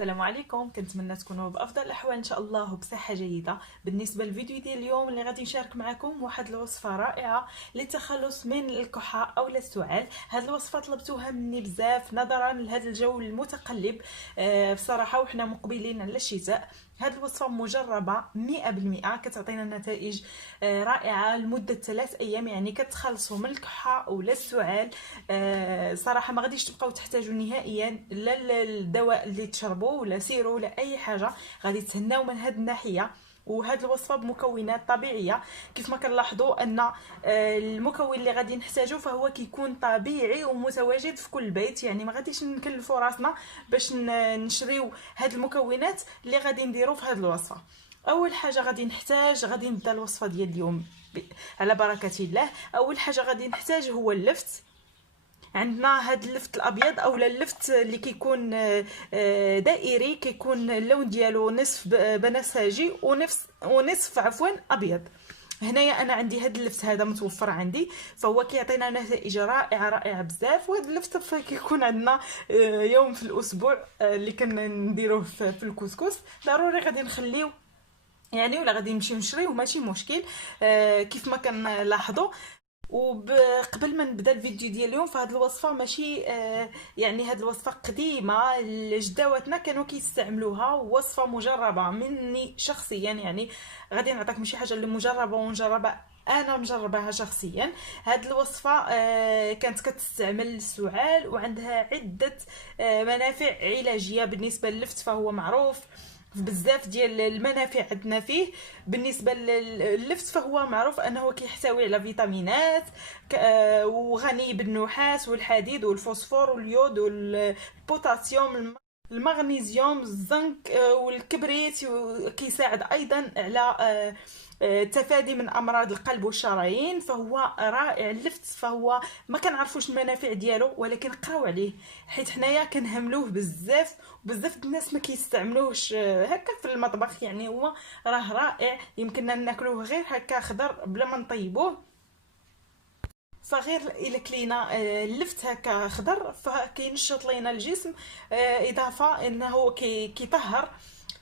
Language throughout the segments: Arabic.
السلام عليكم، كنتمنى تكونوا بافضل الاحوال ان شاء الله وبصحه جيده. بالنسبه للفيديو ديال اليوم اللي غادي نشارك معكم واحد الوصفه رائعه للتخلص من الكحه او السعال. هاد الوصفه طلبتوها مني بزاف نظرا لهذا الجو المتقلب بصراحه، وحنا مقبلين على الشتاء. هاد الوصفه مجربه 100%، كتعطينا نتائج رائعه لمده 3 ايام، يعني كتخلصوا من الكحه ولا السعال. صراحه ما غاديش تبقاو تحتاجوا نهائيا لا الدواء اللي تشربوه ولا سيرو ولا اي حاجه، غادي تهناو من هاد الناحيه. وهاد الوصفه بمكونات طبيعيه، كيف ما كنلاحظوا ان المكون اللي غادي نحتاجو فهو كيكون طبيعي ومتواجد في كل بيت، يعني ما غاديش نكلفوا راسنا باش نشريو هاد المكونات اللي غادي نديرو في هاد الوصفه. اول حاجه غادي نبدا الوصفه ديال اليوم على بركه الله. اول حاجه غادي نحتاج هو اللفت. عندنا هاد اللفت الابيض اولا اللفت اللي كيكون دائري، كيكون اللون ديالو نصف بنفسجي ونصف عفوا ابيض. هنايا انا عندي هاد اللفت هذا متوفر عندي، فهو كيعطينا نتائج رائعه بزاف. وهاد اللفت كيكون عندنا يوم في الاسبوع اللي كنديروه في الكسكس. ضروري غادي نخليو يعني، ولا غادي نمشيو نشريوه ماشي مشكل. كيف ما كنلاحظوا. وقبل ما نبدا الفيديو ديال اليوم، فهاد الوصفه ماشي يعني هاد الوصفه قديمه، جداواتنا كانوا كيستعملوها، وصفه مجربه مني شخصيا. يعني غادي نعطيكم شي حاجه اللي مجربه ونجربه، انا مجرباها شخصيا. هاد الوصفه كانت كتستعمل السعال، وعندها عده منافع علاجيه. بالنسبه للفت فهو معروف بزاف ديال المنافع عندنا فيه. بالنسبه لللفت فهو معروف انه كيحتوي على فيتامينات، وغني بالنحاس والحديد والفوسفور واليود والبوتاسيوم، المغنيسيوم، الزنك والكبريت. كيساعد ايضا على التفادي من امراض القلب والشرايين. فهو رائع اللفت، فهو ما كنعرفوش المنافع ديالو، ولكن قراو عليه حيت حنايا كنهملوه بزاف. وبزاف الناس ما كيستعملوهش هكا في المطبخ. يعني هو راه رائع، يمكننا ناكلوه غير هكا خضر بلا ما نطيبوه. فغير الا كلينا اللفت هكا خضر فكينشط لينا الجسم، اضافه انه كيطهر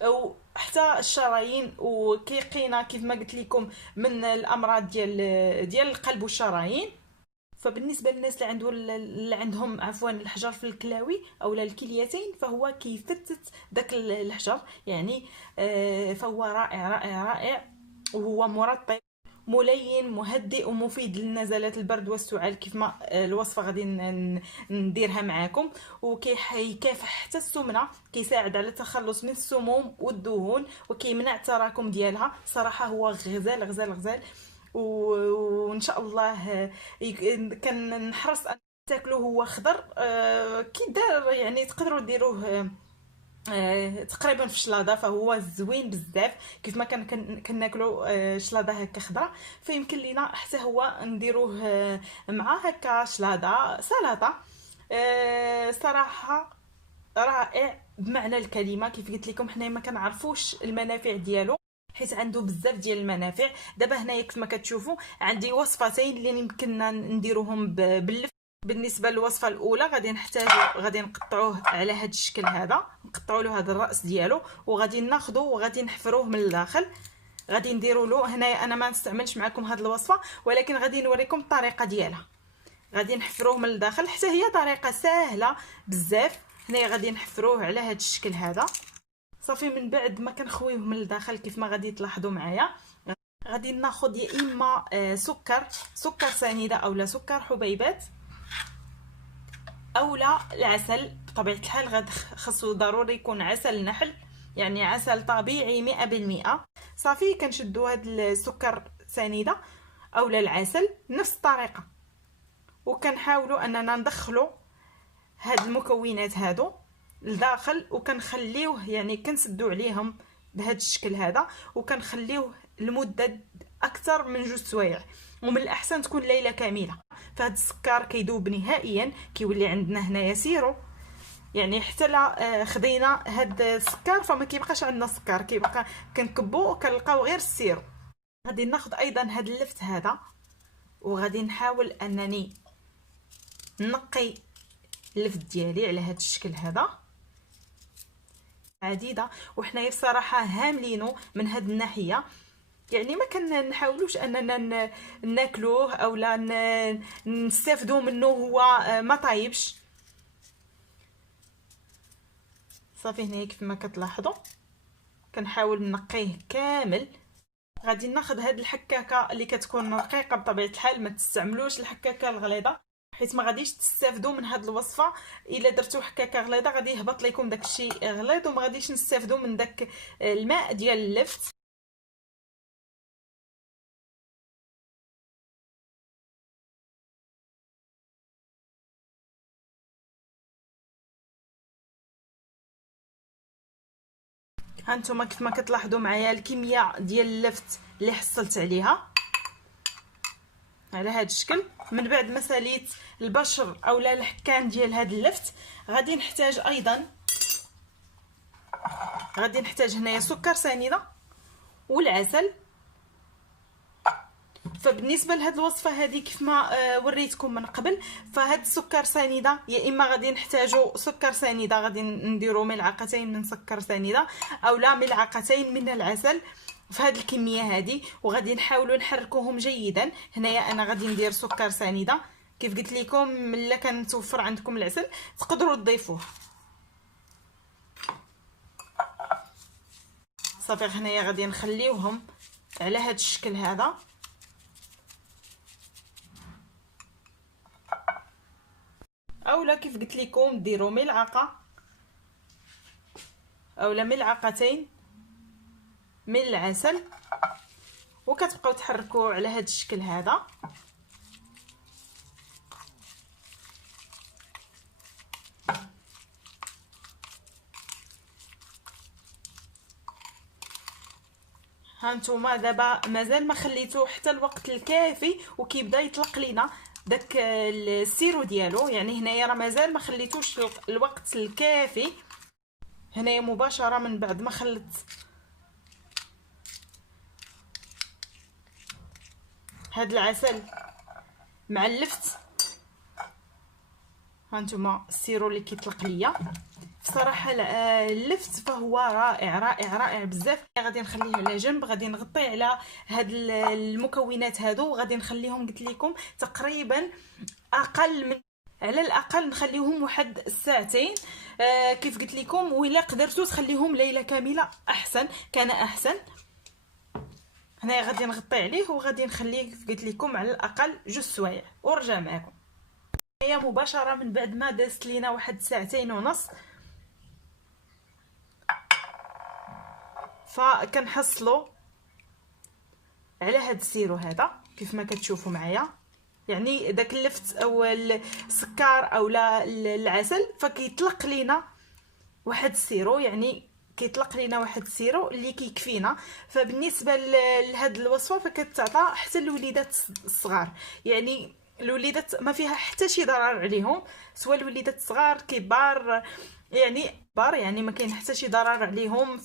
وحتى الشرايين، وكيقينا كيف ما قلت لكم من الامراض ديال القلب والشرايين. فبالنسبه للناس اللي عندهم عفوا الحجر في الكلاوي او الكليتين، فهو كيفتت داك الحجر يعني. فهو رائع. وهو مرطب ملين مهدئ ومفيد لنزلات البرد والسعال، كيف ما الوصفه غادي نديرها معاكم. وكيكافح حتى السمنه، كيساعد على التخلص من السموم والدهون، وكيمنع التراكم ديالها. صراحه هو غزال. وان شاء الله كنحرص ان تاكلوه هو خضر. كي دار يعني تقدروا ديروه تقريبا في شلاضه، فهو زوين بزاف. كيف ما كناكلوا شلاضه هكا خضراء، فيمكن لينا حتى هو نديروه مع هكا شلاضه سلطه. صراحه رائع بمعنى الكلمه. كيف قلت لكم حنا ما كنعرفوش المنافع ديالو، حيت عنده بزاف ديال المنافع. دابا هنايا كيف ما كتشوفوا عندي وصفتين اللي يمكننا نديروهم باللف. بالنسبه للوصفه الاولى غادي نقطعوه على هذا الشكل هذا، نقطعوا له هذا الراس ديالو، وغادي ناخذوه وغادي نحفروه من الداخل. غادي نديروا له هنايا، انا ما نستعملش معكم هذه الوصفه، ولكن غادي نوريكم الطريقه ديالها. غادي نحفروه من الداخل، حتى هي طريقه سهله بزاف. هنايا غادي نحفروه على هذا الشكل هذا. صافي من بعد ما كنخويوه من الداخل كيف ما غادي تلاحظوا معايا، غادي ناخذ يا اما سكر سنيده اولا سكر حبيبات اولا العسل. بطبيعه الحال خاصو ضروري يكون عسل نحل، يعني عسل طبيعي 100%. صافي كنشدو هاد السكر سنيده اولا العسل نفس الطريقه، وكنحاولوا اننا ندخلوا هاد المكونات هادو لداخل، وكنخليوه يعني كنسدو عليهم بهذا الشكل هذا، وكنخليوه لمده اكثر من 2 سوايع. ومن الاحسن تكون ليله كامله. فهاد السكر كيذوب نهائيا، كيولي عندنا هنايا سيرو. يعني حتى لا خدينا هاد السكر فما كيبقاش عندنا سكر، كيبقى كنكبو وكنلقاو غير السيرو. غادي ناخذ ايضا هاد اللفت هذا، وغادي نحاول انني نقي اللفت ديالي على هاد الشكل هذا. عديده، وحنايا بصراحه هاملينو من هاد الناحيه. يعني ما كنحاولوش اننا ناكلوه او لا نستافدوا منه، هو ما طايبش. صافي هنايا كيف ما كتلاحظوا كنحاول نقيه كامل. غادي ناخذ هاد الحكاكه اللي كتكون رقيقه بطبيعه الحال، ما تستعملوش الحكاكه الغليظه حيت ما غاديش تستافدوا من هاد الوصفه. الا درتو حكاكه غليظه غادي يهبط لكم داكشي غليظ وما غاديش نستافدوا من داك الماء ديال اللفت. هانتوما كيف ما كتلاحظوا معايا الكميه ديال اللفت اللي حصلت عليها على هذا الشكل. من بعد ما ساليت البشر اولا الحكان ديال هذا اللفت غادي نحتاج ايضا هنايا سكر سنيده والعسل. فبالنسبه لهاد الوصفه هذه كيف ما وريتكم من قبل، فهاد السكر سنيده يا اما غادي نحتاجوا سكر سنيده غادي نديروا ملعقتين من سكر سنيده اولا ملعقتين من العسل في هذه الكميه هذه، وغادي نحاولوا نحركوهم جيدا. هنايا انا غادي ندير سكر سنيده. كيف قلت لكم ملي كان توفر عندكم العسل تقدروا تضيفوه. صافي هنايا غادي نخليوهم على هذا الشكل هذا. اولا كيف قلت لكم ديروا ملعقه اولا ملعقتين من العسل وكتبقاو تحركوا على هذا الشكل هذا. هانتوما دابا مازال ما خليتوه حتى الوقت الكافي وكيبدا يطلق لينا داك السيرو ديالو. يعني هنايا راه مازال ما خليتوش الوقت الكافي. هنايا مباشره من بعد ما خلطت هاد العسل مع اللفت، هانتوما السيرو اللي كيطلق ليا بصراحه اللفت فهو رائع رائع رائع بزاف. غادي نخليه على جنب، غادي نغطي على هاد المكونات هادو وغادي نخليهم قلت لكم تقريبا اقل من على الاقل نخليهم واحد الساعتين. كيف قلت لكم وإلا قدرتوا تخليهم ليله كامله احسن كان احسن. هنايا غادي نغطي عليه وغادي نخليه كيف قلت لكم على الاقل 2 سوايع ونرجع معكم. هي مباشره من بعد ما دازت لينا واحد 2.5 ساعات فكنحصلوا على هاد السيرو هذا كيف ما كتشوفوا معايا. يعني داك اللفت او السكر او لا العسل فكيطلق لينا واحد السيرو، يعني كيطلق لينا واحد السيرو اللي كيكفينا. فبالنسبه لهاد الوصفه فكتعطى حتى الوليدات الصغار، يعني الوليدات ما فيها حتى شي ضرر عليهم، سواء الوليدات الصغار كبار يعني ما كاين حتى شي ضرر عليهم.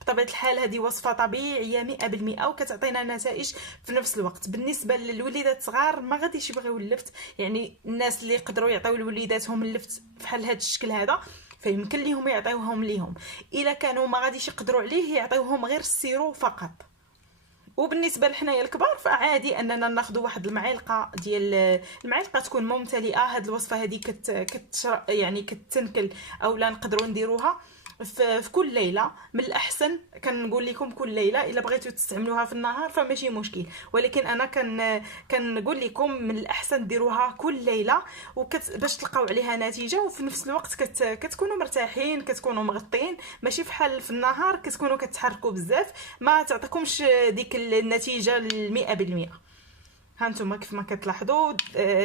بطبيعه الحال هذه وصفه طبيعيه 100% وكتعطينا نتائج في نفس الوقت. بالنسبه للوليدات الصغار ما غاديش يبغيو اللفت، يعني الناس اللي يقدروا يعطيو لوليداتهم اللفت بحال هذا الشكل هذا فيمكن ليهم يعطيوهم ليهم. الا كانوا ما غاديش يقدروا عليه يعطيوهم غير السيرو فقط. وبالنسبه لحنايا الكبار فعادي اننا ناخذ واحد المعلقه ديال المعلقه تكون ممتلئه. هاد الوصفه هذه يعني كتنكل اولا نقدروا نديروها في كل ليله. من الاحسن كنقول لكم كل ليله، الا بغيتوا تستعملوها في النهار فماشي مشكل، ولكن انا كنقول لكم من الاحسن ديروها كل ليله باش تلقاو عليها نتيجه، وفي نفس الوقت كتكونوا مرتاحين، كتكونوا مغطين، ماشي بحال في النهار كتكونوا كتحركوا بزاف ما تعطيكمش ديك النتيجه 100%. هانتوما كيف ما كتلاحظوا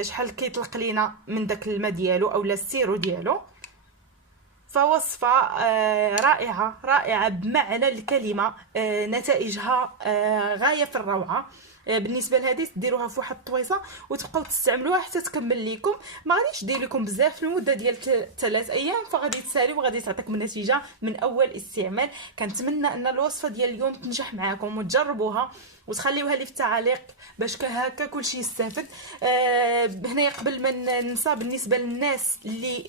شحال كيطلق لينا من داك الماء ديالو اولا السيرو ديالو. فوصفة رائعة رائعة بمعنى الكلمة، نتائجها غاية في الروعة. بالنسبه لهذه ديروها في واحد الطويصه وتبقاو تستعملوها حتى تكمل لكم، ما غاديش دير لكم بزاف في المده ديال 3 ايام، فغادي تسالي وغادي تعطيكم النتيجه من اول استعمال. كنتمنى ان الوصفه ديال اليوم تنجح معكم وتجربوها وتخليوها لي في التعاليق باش هكا كلشي يستافد. هنايا قبل ما ننسى، بالنسبه للناس اللي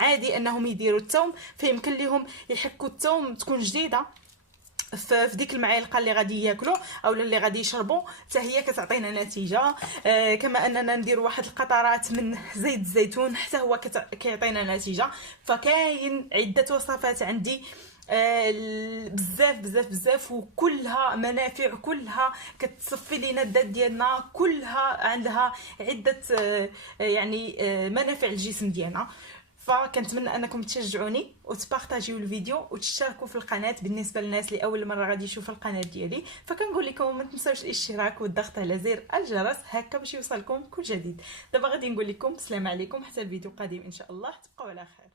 عادي انهم يديروا الثوم، فيمكن لهم يحكوا الثوم تكون جديده في ديك المعالقه اللي غادي ياكلوا او اللي غادي يشربوا، حتى هي كتعطينا نتيجه. كما اننا ندير واحد القطرات من زيت الزيتون حتى هو كيعطينا نتيجه. فكاين عده وصفات عندي بزاف بزاف بزاف، وكلها منافع، كلها كتصفي لينا الذات ديالنا، كلها عندها عده يعني منافع الجسم ديالنا. فكنتمنى انكم تشجعوني وتبارطاجيو الفيديو وتشتركوا في القناه بالنسبه للناس اللي اول مره غادي يشوفوا القناه ديالي. فكنقول لكم ما تنساوش الاشتراك والضغط على زر الجرس هكا باش يوصلكم كل جديد. دابا غادي نقول لكم السلام عليكم حتى الفيديو القادم ان شاء الله، تبقوا على خير.